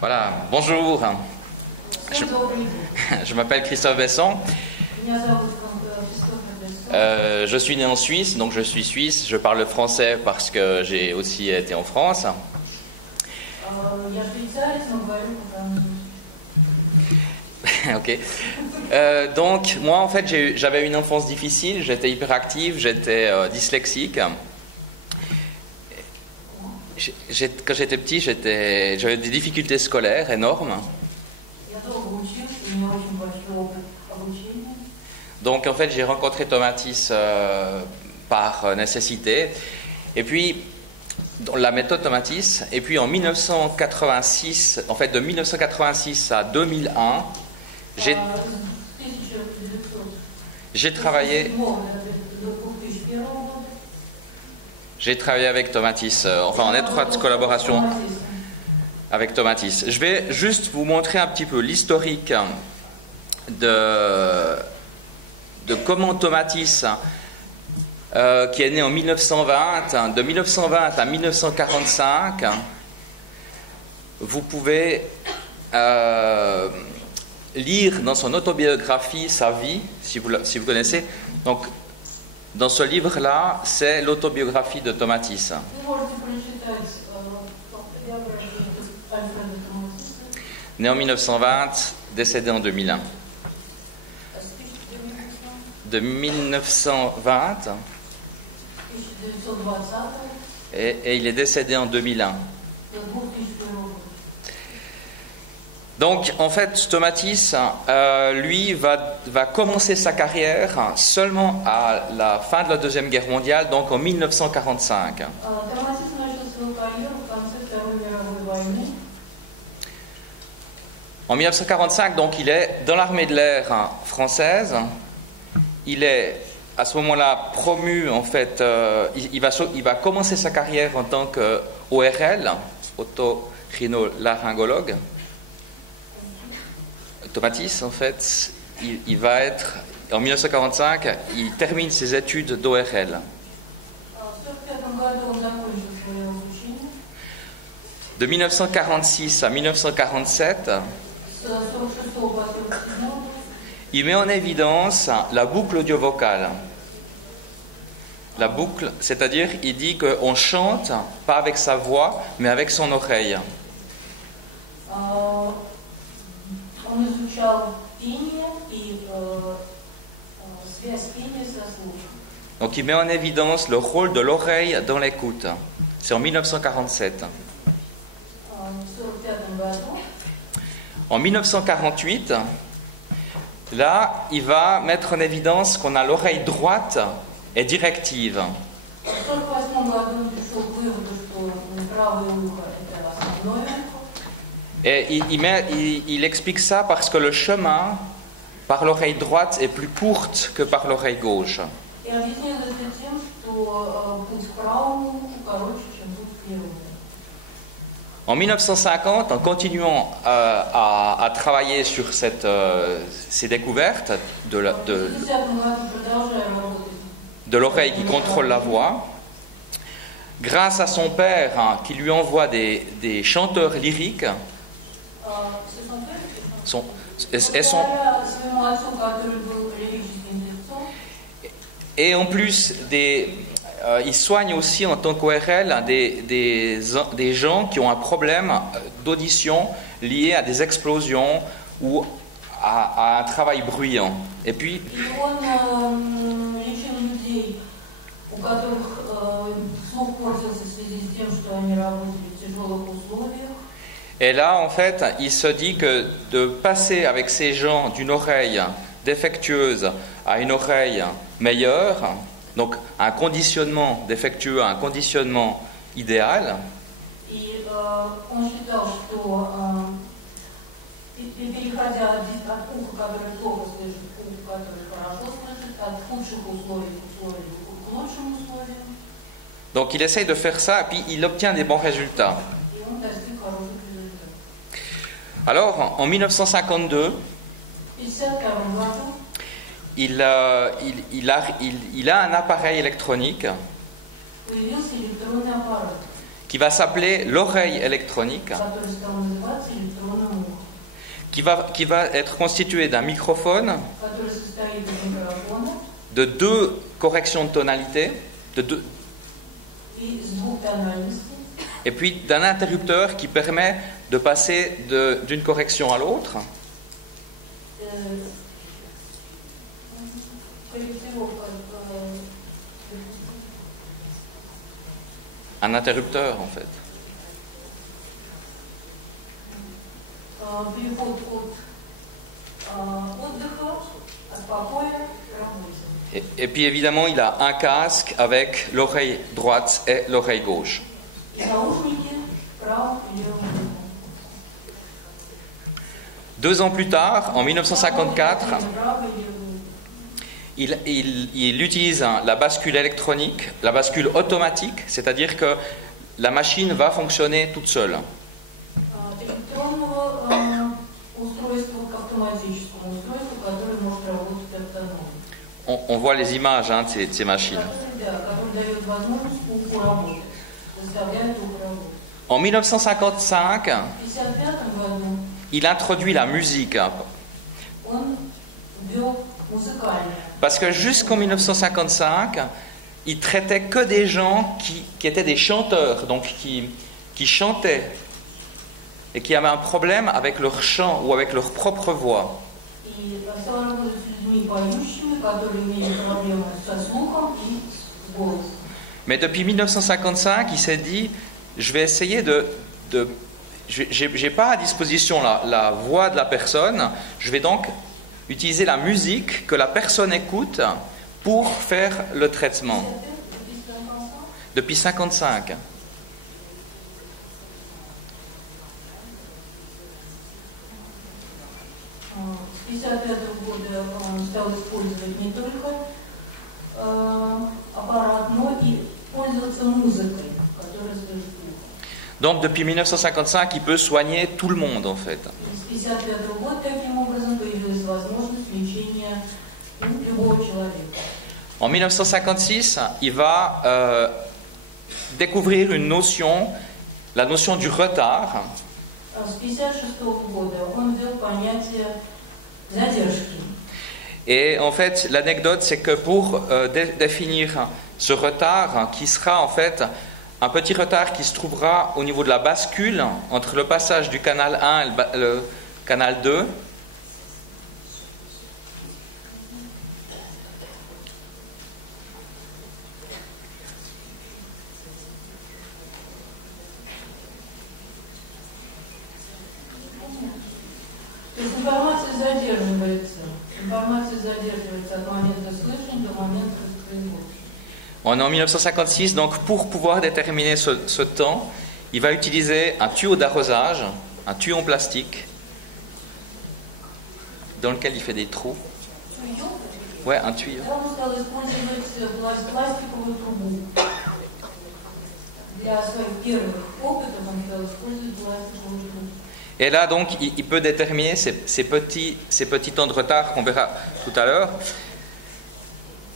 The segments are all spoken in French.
Voilà, bonjour. Je m'appelle Christophe Besson. Je suis né en Suisse, donc je suis suisse. Je parle français parce que j'ai aussi été en France. Ok. Donc, moi, en fait, j'avais une enfance difficile. J'étais hyperactif, j'étais dyslexique. Quand j'étais petit, j'avais des difficultés scolaires énormes. Donc, en fait, j'ai rencontré Tomatis par nécessité. Et puis, dans la méthode Tomatis. Et puis, en 1986, en fait, de 1986 à 2001, j'ai travaillé avec Tomatis, enfin en étroite collaboration avec Tomatis. Je vais juste vous montrer un petit peu l'historique de comment Tomatis, qui est né en 1920, de 1920 à 1945, vous pouvez lire dans son autobiographie sa vie, si vous connaissez. Donc, dans ce livre-là, c'est l'autobiographie de Tomatis. Né en 1920, décédé en 2001. De 1920 et il est décédé en 2001. Donc, en fait, Tomatis, lui, va commencer sa carrière seulement à la fin de la Deuxième Guerre mondiale, donc en 1945. En 1945, donc, il est dans l'armée de l'air française. Il est, à ce moment-là, promu, en fait, il va commencer sa carrière en tant qu'ORL, otorhinolaryngologue. Tomatis, en fait, il va être, en 1945, il termine ses études d'ORL. De 1946 à 1947, il met en évidence la boucle audio-vocale. La boucle, c'est-à-dire, il dit qu'on chante, pas avec sa voix, mais avec son oreille. Donc il met en évidence le rôle de l'oreille dans l'écoute. C'est en 1947. En 1948, là, il va mettre en évidence qu'on a l'oreille droite et directive. Et il explique ça parce que le chemin par l'oreille droite est plus courte que par l'oreille gauche. En 1950, en continuant à travailler sur ces découvertes de l'oreille qui contrôle la voix, grâce à son père qui lui envoie des chanteurs lyriques, et en plus il soigne aussi en tant qu'ORL des gens qui ont un problème d'audition lié à des explosions ou à un travail bruyant. Et puis et là, en fait, il se dit que de passer avec ces gens d'une oreille défectueuse à une oreille meilleure, donc un conditionnement défectueux à un conditionnement idéal, donc il essaye de faire ça et puis il obtient des bons résultats. Alors, en 1952, il a un appareil électronique qui va s'appeler l'oreille électronique, который стал называться электронным ухом, qui va être constitué d'un microphone, который состоит из микрофона de 2 corrections de tonalité, и с двух тональностей, et puis d'un interrupteur qui permet de passer d'une correction à l'autre. Un interrupteur en fait. переход от отдыха, от покоя к работе. Et puis évidemment, il a un casque avec l'oreille droite et l'oreille gauche. И наушники правым и левым ухом. 2 ans plus tard, en 1954, Правый и левый ухо. il utilise la bascule électronique, la bascule automatique, c'est-à-dire que la machine va fonctionner toute seule. От электронного устройства к автоматическому устройству, которое может работать автономно. On voit les images de ces machines. Который дает возможность уху работать, заставляет ухо работать. En 1955, В 1955 году il introduit la musique. он ввел музыкальное. Parce que jusqu'en 1955, il traitait que des gens qui étaient des chanteurs, donc qui chantaient et qui avaient un problème avec leur chant ou avec leur propre voix. И стал работать с людьми поющими, которые имели проблемы со слухом и с голосом. Mais depuis 1955, il s'est dit, je vais essayer j'ai pas à disposition la voix de la personne, je vais donc utiliser la musique que la personne écoute pour faire le traitement. Depuis 1955. С 1955 года он стал использовать не только аппарат, но и пользоваться музыкой, которая служит уху. Donc depuis 1955, il peut soigner tout le monde en fait. С 1955 года таким образом появилась возможность лечения любого человека. En 1956, il va découvrir une notion, la notion du retard. С 1956 года он ввел понятие задержки. Et en fait, l'anecdote, c'est que pour définir ce retard, qui sera en fait un petit retard qui se trouvera au niveau de la bascule entre le passage du canal 1 et le canal 2. То есть информация задерживается от момента слышания до момента воспроизводства. On est en 1956, donc pour pouvoir déterminer ce temps, il va utiliser un tuyau d'arrosage, un tuyau en plastique, dans lequel il fait des trous. Ouais, un tuyau. Он стал использовать пластиковую трубу. Для своих первых опытов он стал использовать пластиковую трубу. Et là, donc, il peut déterminer ces petits temps de retard qu'on verra tout à l'heure.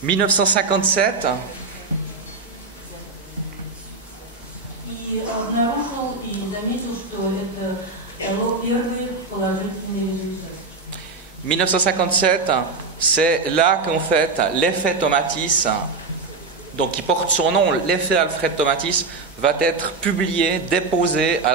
1957. И обнаружил и заметил, что это дало первые положительные результаты. 1957, c'est là qu'en fait l'effet Tomatis, donc qui porte son nom, l'effet Alfred Tomatis, va être publié, déposé à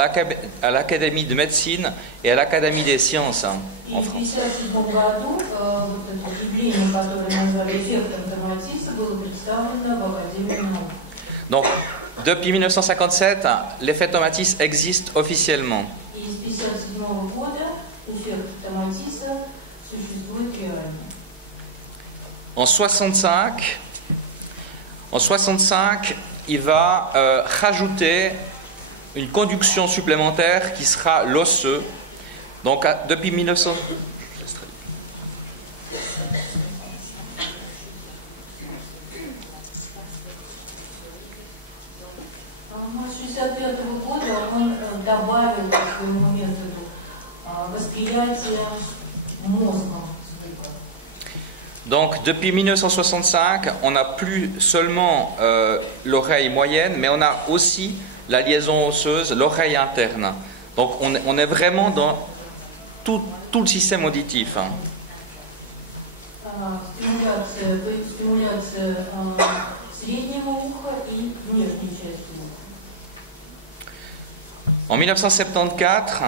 l'Académie de médecine et à l'Académie des sciences en И в France. 1957 году вот это явление, которое назвали эффектом Томатиса, было представлено в Академии наук. Donc, depuis 1957, l'effet Tomatis existe officiellement. И с 1957 года эффект Томатиса существует реально. En 65, il va rajouter une conduction supplémentaire qui sera l'osseux. Donc, depuis 1900. С 1965 года он добавил к своему методу восприятие мозгом звука. Donc, depuis 1965, on n'a plus seulement l'oreille moyenne, mais on a aussi la liaison osseuse, l'oreille interne. Donc on est vraiment dans tout le système auditif. En 1974,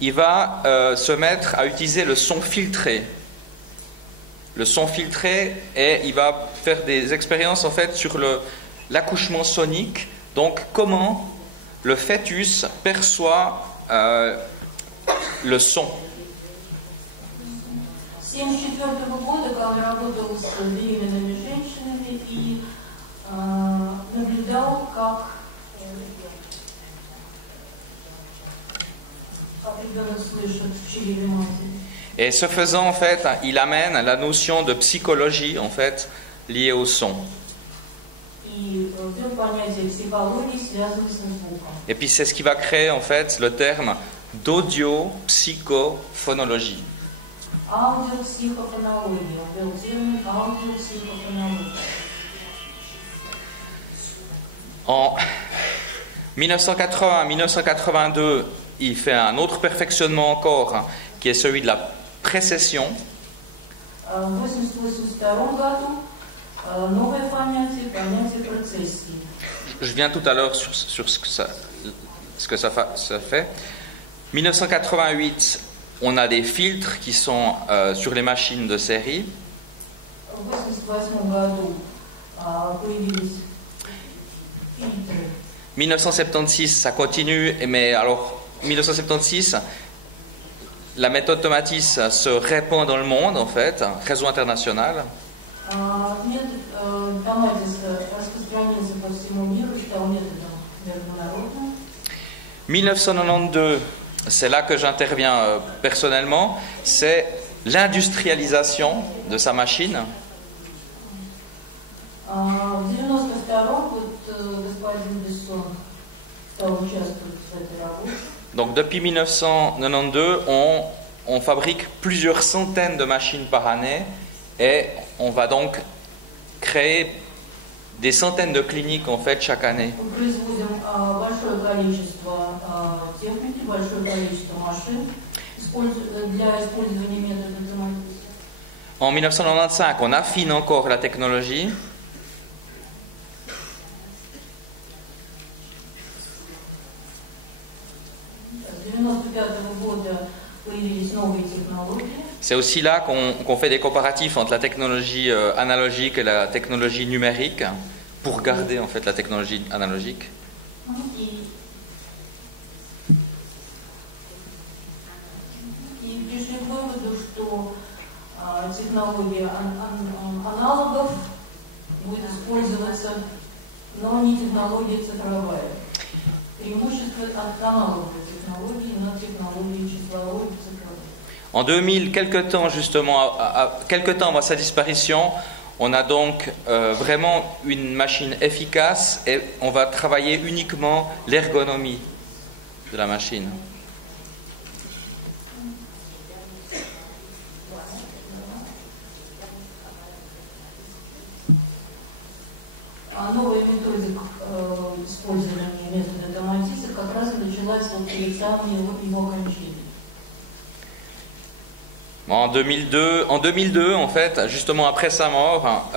il va se mettre à utiliser le son filtré. Le son filtré, et il va faire des expériences en fait sur l'accouchement sonique. Donc comment le fœtus perçoit le son. 1974 года, когда он работал с беременными женщинами и наблюдал, как ребенок слышит в чреве матери. Et ce faisant, en fait, il amène la notion de psychologie, en fait, liée au son. Et puis c'est ce qui va créer, en fait, le terme d'audio-psychophonologie. En 1980-1982, il fait un autre perfectionnement encore, hein, qui est celui de la précession. Je viens tout à l'heure sur ce que ça fait. 1988, on a des filtres qui sont sur les machines de série. 1976, ça continue, mais alors 1976, la méthode Tomatis se répand dans le monde, en fait, réseau international. 1992, c'est là que j'interviens personnellement, c'est l'industrialisation de sa machine. Donc depuis 1992, on fabrique plusieurs centaines de machines par année et on va donc créer des centaines de cliniques en fait chaque année. En 1995, on affine encore la technologie. C'est aussi là qu'on fait des comparatifs entre la technologie analogique et la technologie numérique pour garder en fait la technologie analogique. En 2000, quelque temps avant sa disparition, on a donc vraiment une machine efficace et on va travailler uniquement l'ergonomie de la machine. Новая методика использования метода Томатиса как раз началась вот перед самым его окончанием. En 2002, en fait, justement après sa mort,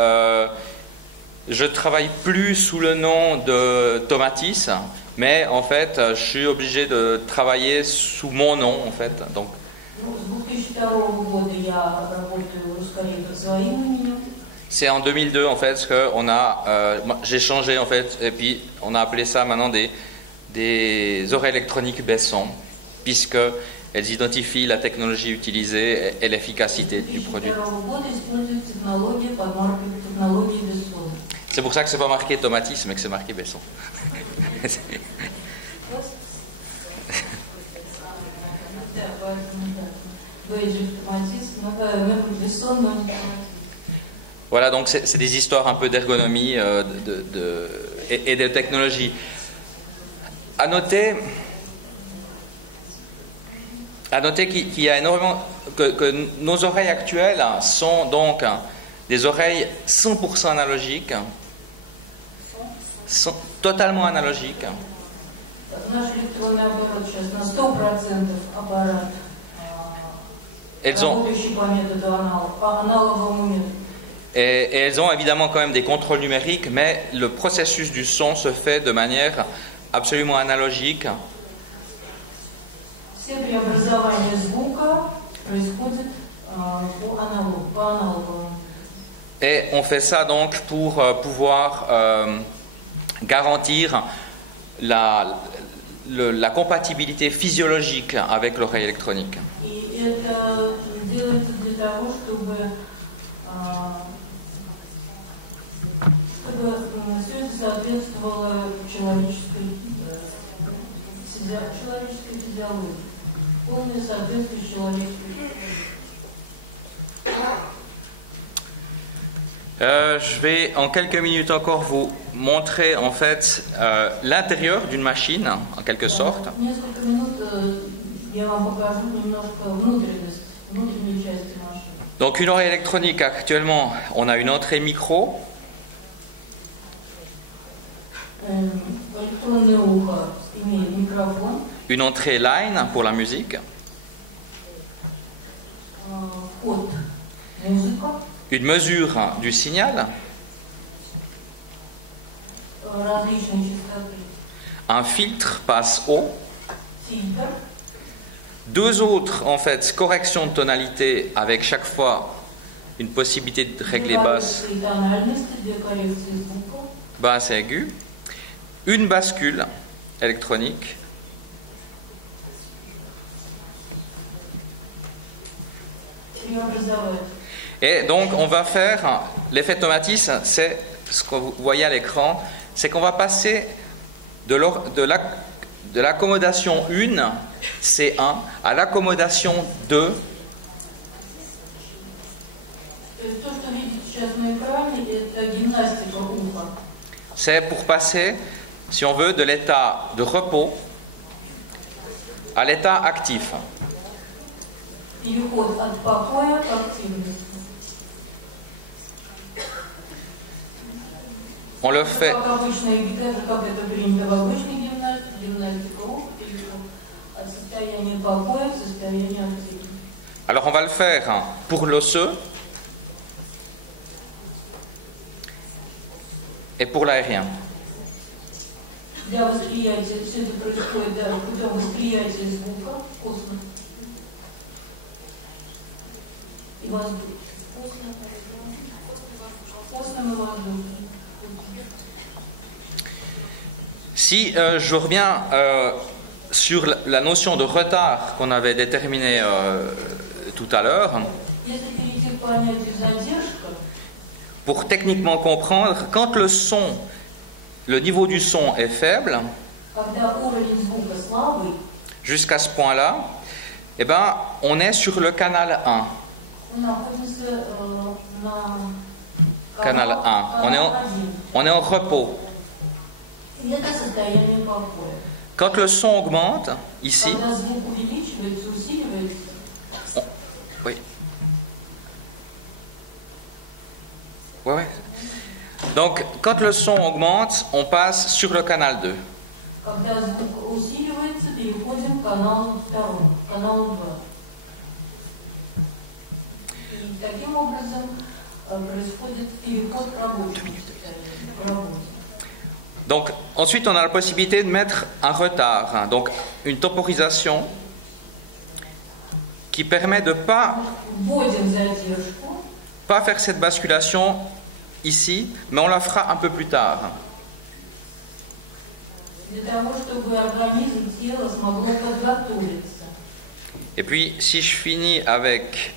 je travaille plus sous le nom de Tomatis, mais en fait, je suis obligé de travailler sous mon nom, en fait. Donc. C'est en 2002 en fait que j'ai changé en fait et puis on a appelé ça maintenant des oreilles électroniques Besson puisque elles identifient la technologie utilisée et l'efficacité du produit. C'est pour ça que c'est pas marqué Tomatis mais que c'est marqué Besson. Voilà, donc c'est des histoires un peu d'ergonomie et de technologie. À noter qu'il y a énormément que nos oreilles actuelles sont donc des oreilles 100% analogiques, sont totalement analogiques. Наш электронный оборот сейчас на 100% аппарат, работающий по методу аналоговому методу. Et elles ont évidemment quand même des contrôles numériques, mais le processus du son se fait de manière absolument analogique. Все преобразования звука происходят по аналоговому. Et on fait ça donc pour pouvoir garantir la compatibilité physiologique avec l'oreille électronique. И это делается для того, чтобы все это соответствовало человеческой физиологии. Полное соответствие человеческой Je vais en quelques minutes encore vous montrer en fait l'intérieur d'une machine, en quelque sorte. Несколько минут я вам покажу немножко внутренней части машины. Donc une oreille électronique, actuellement, on a une entrée micro. Электронное ухо имеет микрофон. Une entrée line pour la musique. Вход музыка. Une mesure du signal. Различные частоты. Un filtre passe haut. Фильтр. Deux autres, en fait, corrections de tonalité avec chaque fois une possibilité de régler basse, basse et aiguë. Une bascule électronique. Et donc, on va faire l'effet Tomatis, c'est ce que vous voyez à l'écran, c'est qu'on va passer de l'accommodation 1, C1, à l'accommodation 2. C'est pour passer, si on veut, de l'état de repos à l'état actif. On le fait. Alors on va le faire pour l'osseux et pour l'aérien. Si je reviens sur la notion de retard qu'on avait déterminée tout à l'heure, pour techniquement comprendre, quand le niveau du son est faible, jusqu'à ce point-là, eh ben, on est sur le canal 1. Canal 1. On est en repos. Quand le son augmente, ici, oui. Ouais. Donc, quand le son augmente, on passe sur le canal 2. Donc, ensuite, on a la possibilité de mettre un retard, donc une temporisation qui permet de ne pas faire cette basculation ici, mais on la fera un peu plus tard. Et puis, si je finis avec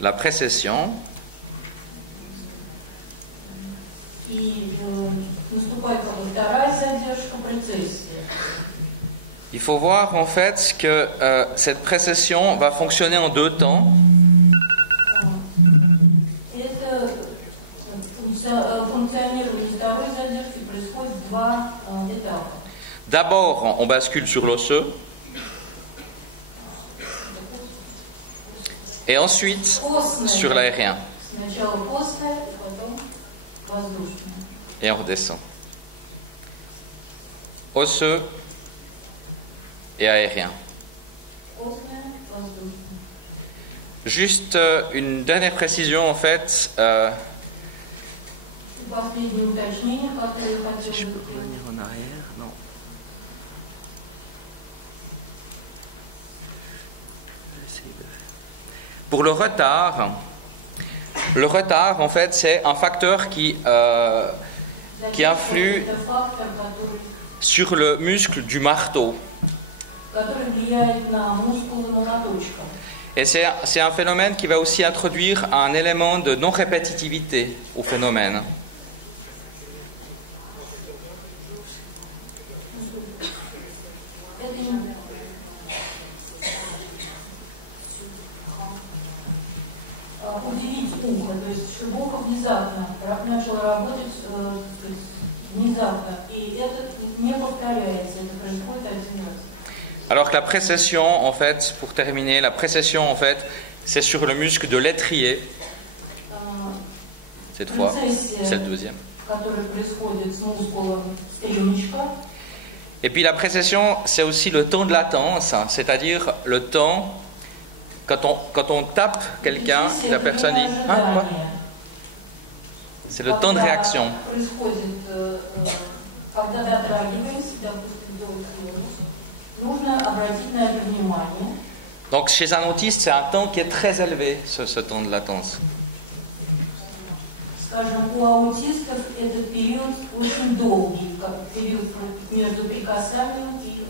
la précession, il faut voir en fait que cette précession va fonctionner en deux temps. D'abord, on bascule sur l'osseux. Et ensuite, sur l'aérien. Et on redescend. osseux et aérien. Костная, воздушная. Juste une dernière précision en fait. И последнее уточнение, которое я хотела Si je peux бы revenir en arrière, non. Je vais essayer de faire. Pour le retard en fait c'est un facteur qui influe Это фактор, sur le muscle du marteau. который влияет на мускулы молоточка. Et c'est un phénomène qui va aussi introduire un élément de non-répétitivité au phénomène. Это не- удивить ухо, то есть чтобы ухо внезапно начало работать, то есть внезапно, и это не повторяется, это происходит один раз. Alors que la précession, en fait, pour terminer, la précession, en fait, c'est sur le muscle de l'étrier, cette fois, c'est le deuxième. Который происходит с мускулом стремечка. Et puis la précession, c'est aussi le temps de latence, hein, c'est-à-dire le temps, quand on tape quelqu'un, la personne dit « Ah, quoi ?» C'est le temps de réaction. Когда дотрагиваемся, допустим, до вирус, нужно обратить на это внимание. Donc chez un autiste, c'est un temps qui est très élevé, ce temps de latence. Скажем, у аутистов этот период очень долгий, как период между прикасанием и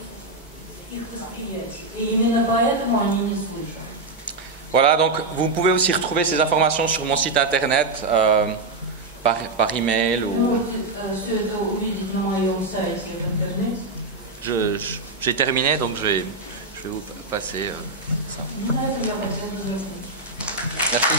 их восприятием. И именно поэтому они не слышат. Voilà, donc vous pouvez aussi retrouver ces informations sur mon site internet, par email ou... Можете все это увидеть на моем сайте в интернете. J'ai terminé, donc je vais vous passer ça. На этом я хотела завершить. Merci.